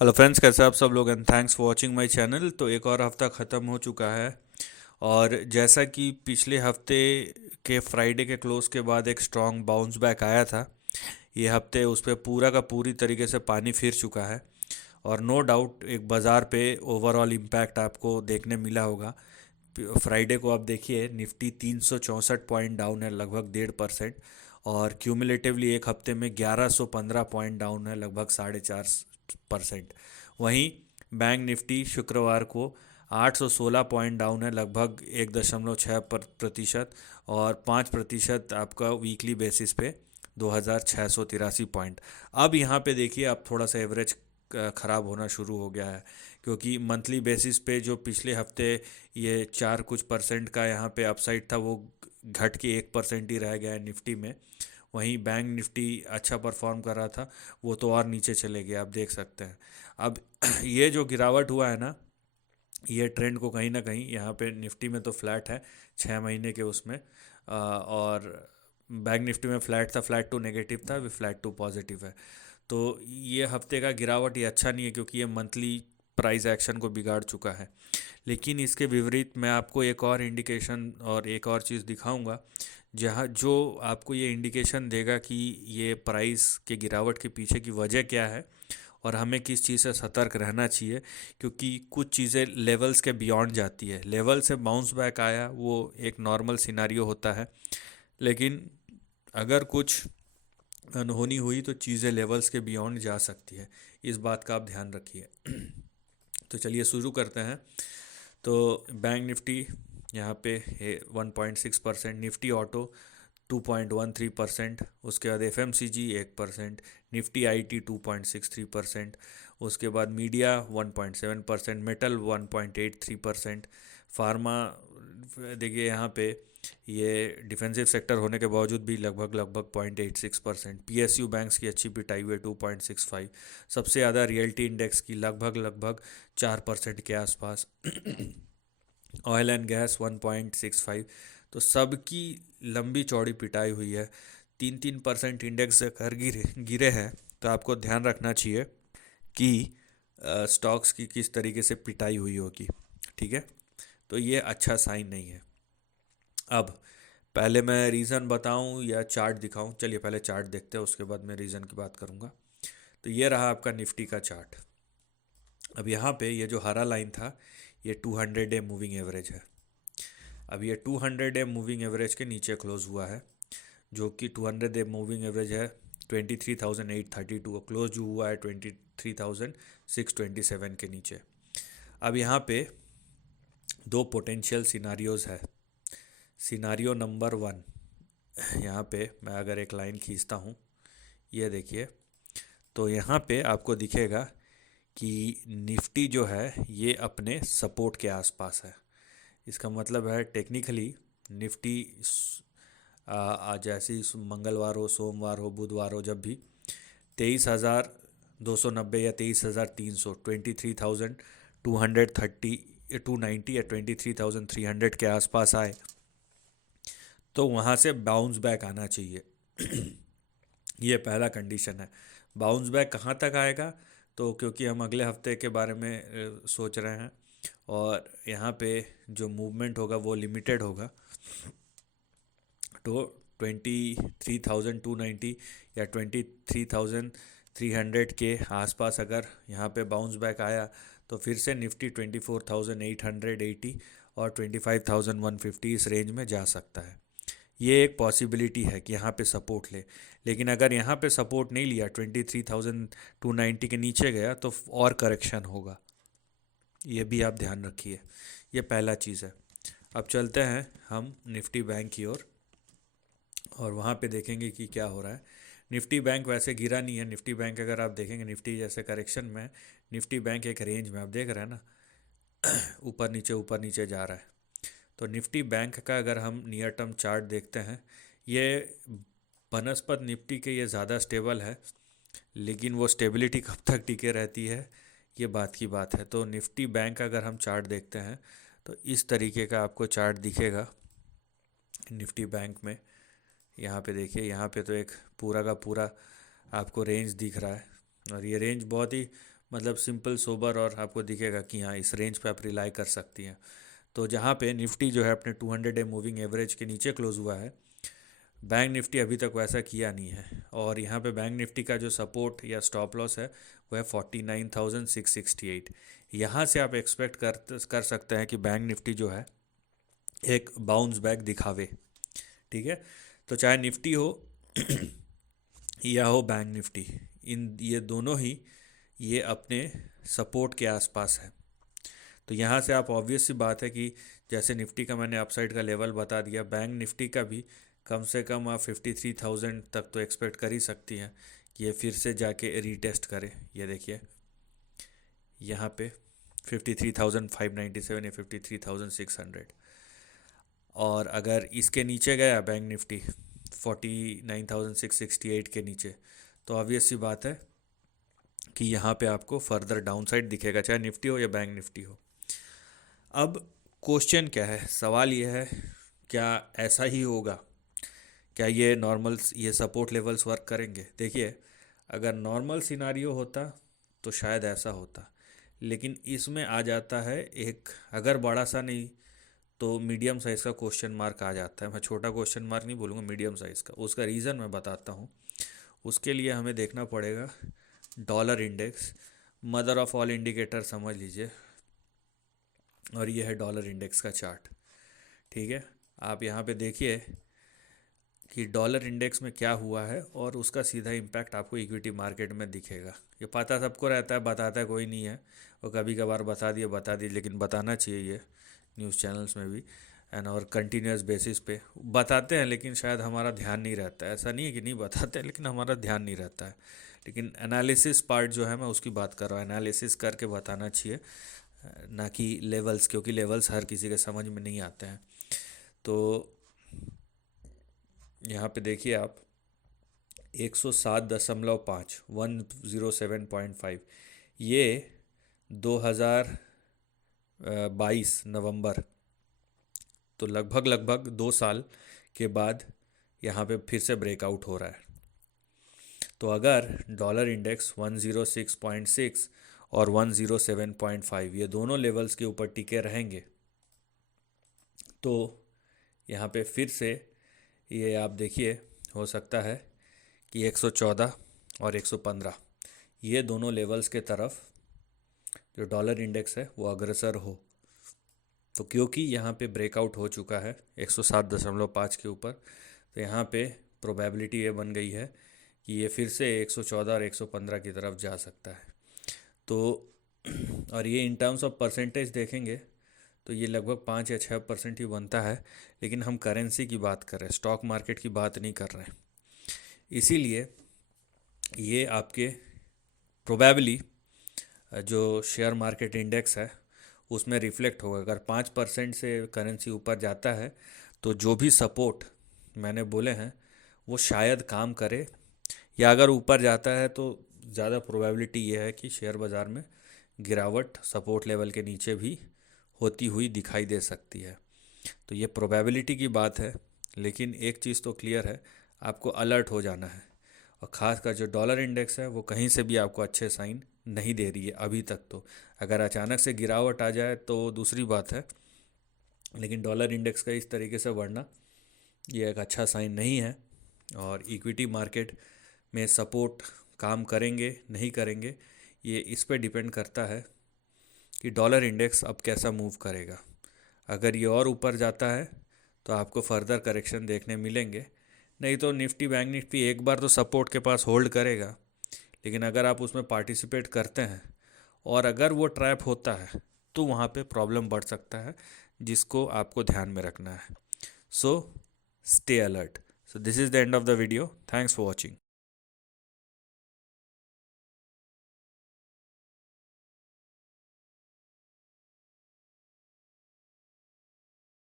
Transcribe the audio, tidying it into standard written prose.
Hello friends, कैसे आप सब लोग and thanks for watching my channel. तो एक और हफ्ता ख़त्म हो चुका है और जैसा कि पिछले हफ्ते के फ्राइडे के क्लोज के बाद एक स्ट्रॉन्ग बाउंस बैक आया था, ये हफ्ते उस पर पूरा का पूरी तरीके से पानी फिर चुका है। और नो डाउट एक बाज़ार पे ओवरऑल इम्पैक्ट आपको देखने मिला होगा। फ्राइडे को आप देखिए, निफ्टी 364 पॉइंट डाउन है, लगभग 1.5%। और क्यूमुलेटिवली एक हफ्ते में 1115 पॉइंट डाउन है, लगभग 4.5%। वहीं बैंक निफ्टी शुक्रवार को 816 पॉइंट डाउन है, लगभग 1.6%। और 5% आपका वीकली बेसिस पे 2683 पॉइंट। अब यहाँ पे देखिए, अब थोड़ा सा एवरेज ख़राब होना शुरू हो गया है, क्योंकि मंथली बेसिस पे जो पिछले हफ्ते ये 4% का यहाँ पे अपसाइड था, वो घट के 1% ही रह गया है निफ्टी में। वहीं बैंक निफ्टी अच्छा परफॉर्म कर रहा था, वो तो और नीचे चले गया, आप देख सकते हैं। अब ये जो गिरावट हुआ है ना, ये ट्रेंड को कहीं ना कहीं यहाँ पे निफ्टी में तो फ्लैट है 6 महीने के उसमें, और बैंक निफ्टी में फ्लैट था, फ्लैट टू नेगेटिव था, अभी फ्लैट टू पॉजिटिव है। तो ये हफ्ते का गिरावट ये अच्छा नहीं है, क्योंकि ये मंथली प्राइस एक्शन को बिगाड़ चुका है। लेकिन इसके विपरीत मैं आपको एक और इंडिकेशन और एक और चीज़ दिखाऊंगा, जहाँ जो आपको ये इंडिकेशन देगा कि ये प्राइस के गिरावट के पीछे की वजह क्या है और हमें किस चीज़ से सतर्क रहना चाहिए। क्योंकि कुछ चीज़ें लेवल्स के बियॉन्ड जाती है। लेवल से बाउंस बैक आया, वो एक नॉर्मल सिनारियो होता है। लेकिन अगर कुछ अनहोनी हुई तो चीज़ें लेवल्स के बियॉन्ड जा सकती है। इस बात का आप ध्यान रखिए। तो चलिए शुरू करते हैं। तो बैंक निफ्टी यहाँ पे है 1.6%, निफ्टी ऑटो 2.13%, उसके बाद F M C G 1%, Nifty I T 2.63%, उसके बाद मीडिया 1.7%, मेटल 1.83%, फार्मा देखिए यहाँ पे ये डिफेंसिव सेक्टर होने के बावजूद भी लगभग लगभग 0.86%। पी एस यू बैंक्स की अच्छी पिटाई हुई 2.65। सबसे ज़्यादा रियल्टी इंडेक्स की लगभग लगभग 4% के आसपास। Oil and gas 1.65। तो सबकी लंबी चौड़ी पिटाई हुई है। 3-3% इंडेक्स अगर गिरे गिरे हैं, तो आपको ध्यान रखना चाहिए कि स्टॉक्स की किस तरीके से पिटाई हुई होगी। ठीक है, तो ये अच्छा साइन नहीं है। अब पहले मैं रीज़न बताऊं या चार्ट दिखाऊं? चलिए पहले चार्ट देखते हैं, उसके बाद मैं रीज़न की बात करूंगा। तो ये रहा आपका निफ्टी का चार्ट। अब यहाँ पे ये जो हरा लाइन था, ये 200 डे मूविंग एवरेज है। अब ये 200 डे मूविंग एवरेज के नीचे क्लोज हुआ है, जो कि 200 डे मूविंग एवरेज है 23,832। क्लोज जो हुआ है 23,627 के नीचे। अब यहाँ पे दो पोटेंशियल सिनारियोज़ है। सिनारियो नंबर वन, यहाँ पे मैं अगर एक लाइन खींचता हूँ, ये देखिए, तो यहाँ पे आपको दिखेगा कि निफ्टी जो है ये अपने सपोर्ट के आसपास है। इसका मतलब है टेक्निकली निफ्टी आज जैसे ही मंगलवार हो, सोमवार हो, बुधवार हो, जब भी 23,290 या 23,300, 23,230, 290 या 23,300 के आसपास आए, तो वहाँ से बाउंस बैक आना चाहिए। ये पहला कंडीशन है। बाउंस बैक कहाँ तक आएगा? तो क्योंकि हम अगले हफ्ते के बारे में सोच रहे हैं, और यहाँ पे जो मूवमेंट होगा वो लिमिटेड होगा। तो 23,290 या 23,300 के आसपास अगर यहाँ पे बाउंस बैक आया, तो फिर से निफ्टी 24,880 और 25,150 इस रेंज में जा सकता है। ये एक पॉसिबिलिटी है कि यहाँ पे सपोर्ट ले। लेकिन अगर यहाँ पे सपोर्ट नहीं लिया, 23,290 के नीचे गया, तो और करेक्शन होगा। ये भी आप ध्यान रखिए। ये पहला चीज़ है। अब चलते हैं हम निफ्टी बैंक की ओर, और वहाँ पे देखेंगे कि क्या हो रहा है। निफ्टी बैंक वैसे गिरा नहीं है। निफ्टी बैंक अगर आप देखेंगे, निफ्टी जैसे करेक्शन में, निफ्टी बैंक एक रेंज में, आप देख रहे हैं ना, ऊपर नीचे जा रहा है। तो निफ्टी बैंक का अगर हम नियर टर्म चार्ट देखते हैं, ये बनस्पत निफ्टी के ये ज़्यादा स्टेबल है। लेकिन वो स्टेबिलिटी कब तक टिके रहती है, ये बात की बात है। तो निफ्टी बैंक अगर हम चार्ट देखते हैं, तो इस तरीके का आपको चार्ट दिखेगा निफ्टी बैंक में। यहाँ पे देखिए, यहाँ पे तो एक पूरा का पूरा आपको रेंज दिख रहा है, और ये रेंज बहुत ही मतलब सिंपल सोबर, और आपको दिखेगा कि हाँ इस रेंज पे आप रिलाई कर सकती हैं। तो जहाँ पे निफ्टी जो है अपने 200 डे मूविंग एवरेज के नीचे क्लोज हुआ है, बैंक निफ्टी अभी तक वैसा किया नहीं है। और यहाँ पे बैंक निफ्टी का जो सपोर्ट या स्टॉप लॉस है वो है 49,668। यहाँ से आप एक्सपेक्ट कर सकते हैं कि बैंक निफ्टी जो है एक बाउंस बैक दिखावे। ठीक है, तो चाहे निफ्टी हो या हो बैंक निफ्टी, इन ये दोनों ही ये अपने सपोर्ट के आसपास है। तो यहाँ से आप ऑब्वियस सी बात है कि जैसे निफ्टी का मैंने अपसाइड का लेवल बता दिया, बैंक निफ्टी का भी कम से कम आप 53,000 तक तो एक्सपेक्ट कर ही सकती हैं कि ये फिर से जाके रीटेस्ट करे। ये देखिए यहाँ पे 53,597 या 53,600, और अगर इसके नीचे गया बैंक निफ्टी 49,668 के नीचे, तो ऑब्वियस सी बात है कि यहाँ पे आपको फर्दर डाउनसाइड दिखेगा, चाहे निफ्टी हो या बैंक निफ्टी हो। अब क्वेश्चन क्या है, सवाल ये है, क्या ऐसा ही होगा? क्या ये नॉर्मल ये सपोर्ट लेवल्स वर्क करेंगे? देखिए, अगर नॉर्मल सिनारियो होता तो शायद ऐसा होता, लेकिन इसमें आ जाता है एक, अगर बड़ा सा नहीं तो मीडियम साइज़ का क्वेश्चन मार्क आ जाता है। मैं छोटा क्वेश्चन मार्क नहीं बोलूँगा, मीडियम साइज़ का। उसका रीज़न मैं बताता हूँ। उसके लिए हमें देखना पड़ेगा dollar index, mother of all indicator समझ लीजिए, और ये है डॉलर इंडेक्स का चार्ट। ठीक है, आप यहाँ पे देखिए कि डॉलर इंडेक्स में क्या हुआ है, और उसका सीधा इम्पैक्ट आपको इक्विटी मार्केट में दिखेगा। ये पता सबको रहता है, बताता है कोई नहीं है, और कभी कभार बता दिए, लेकिन बताना चाहिए ये न्यूज़ चैनल्स में भी, एंड और कंटिन्यूस बेसिस पे बताते हैं, लेकिन शायद हमारा ध्यान नहीं रहता है। ऐसा नहीं है कि नहीं बताते हैं, लेकिन हमारा ध्यान नहीं रहता है। लेकिन एनालिसिस पार्ट जो है मैं उसकी बात कर रहा हूँ, एनालिसिस करके बताना चाहिए, ना कि लेवल्स, क्योंकि लेवल्स हर किसी के समझ में नहीं आते हैं। तो यहाँ पे देखिए आप 107.5 107.5, ये 2022 नवंबर, तो लगभग 2 साल के बाद यहाँ पे फिर से ब्रेकआउट हो रहा है। तो अगर डॉलर इंडेक्स 106.6 और 107.5 ये दोनों लेवल्स के ऊपर टिके रहेंगे, तो यहाँ पे फिर से ये आप देखिए हो सकता है कि 114 और 115 ये दोनों लेवल्स के तरफ जो डॉलर इंडेक्स है वो अग्रसर हो। तो क्योंकि यहाँ पे ब्रेकआउट हो चुका है 107.5 के ऊपर, तो यहाँ पे प्रोबेबिलिटी ये बन गई है कि ये फिर से 114 और 115 की तरफ जा सकता है। तो और ये इन टर्म्स ऑफ परसेंटेज देखेंगे तो ये लगभग 5 या 6% ही बनता है, लेकिन हम करेंसी की बात कर रहे हैं, स्टॉक मार्केट की बात नहीं कर रहे हैं। इसीलिए ये आपके प्रोबेबली जो शेयर मार्केट इंडेक्स है उसमें रिफ्लेक्ट होगा। अगर 5% से करेंसी ऊपर जाता है तो जो भी सपोर्ट मैंने बोले हैं वो शायद काम करे, या अगर ऊपर जाता है तो ज़्यादा प्रोबेबिलिटी ये है कि शेयर बाज़ार में गिरावट सपोर्ट लेवल के नीचे भी होती हुई दिखाई दे सकती है। तो ये प्रोबेबिलिटी की बात है, लेकिन एक चीज़ तो क्लियर है, आपको अलर्ट हो जाना है। और ख़ासकर जो डॉलर इंडेक्स है वो कहीं से भी आपको अच्छे साइन नहीं दे रही है अभी तक। तो अगर अचानक से गिरावट आ जाए तो दूसरी बात है, लेकिन डॉलर इंडेक्स का इस तरीके से बढ़ना ये एक अच्छा साइन नहीं है। और इक्विटी मार्केट में सपोर्ट काम करेंगे नहीं करेंगे ये इस पे डिपेंड करता है कि डॉलर इंडेक्स अब कैसा मूव करेगा। अगर ये और ऊपर जाता है तो आपको फर्दर करेक्शन देखने मिलेंगे, नहीं तो निफ्टी बैंक निफ्टी एक बार तो सपोर्ट के पास होल्ड करेगा। लेकिन अगर आप उसमें पार्टिसिपेट करते हैं और अगर वो ट्रैप होता है तो वहाँ पे प्रॉब्लम बढ़ सकता है, जिसको आपको ध्यान में रखना है। So stay alert. So this is the end of the video. Thanks for watching.